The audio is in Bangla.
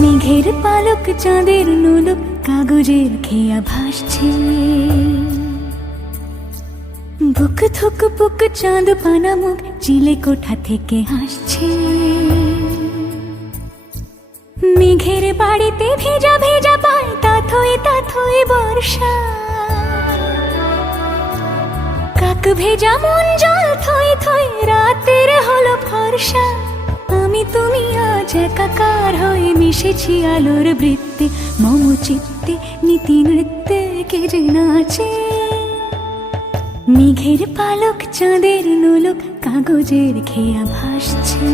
মেঘের পালক চাঁদের নোলক কাগজের খেয়া ভাসছে, বুক থুক বুক চাঁদ পানা মুখ চিলে কোঠা থেকে হাসছে। মেঘের বাড়িতে ভেজা ভেজা পায় তাথই বর্ষা, কাক ভেজা মন জল থই থই রাতের হলো ফর্সা। আমি তুমি আজ একাকার হয়ে মিশেছি আলোর বৃত্তে, মম চিত্তে নীতি নৃত্যে কে যে নাচে। মেঘের পালক চাঁদের নোলক কাগজের খেয়া ভাসছে।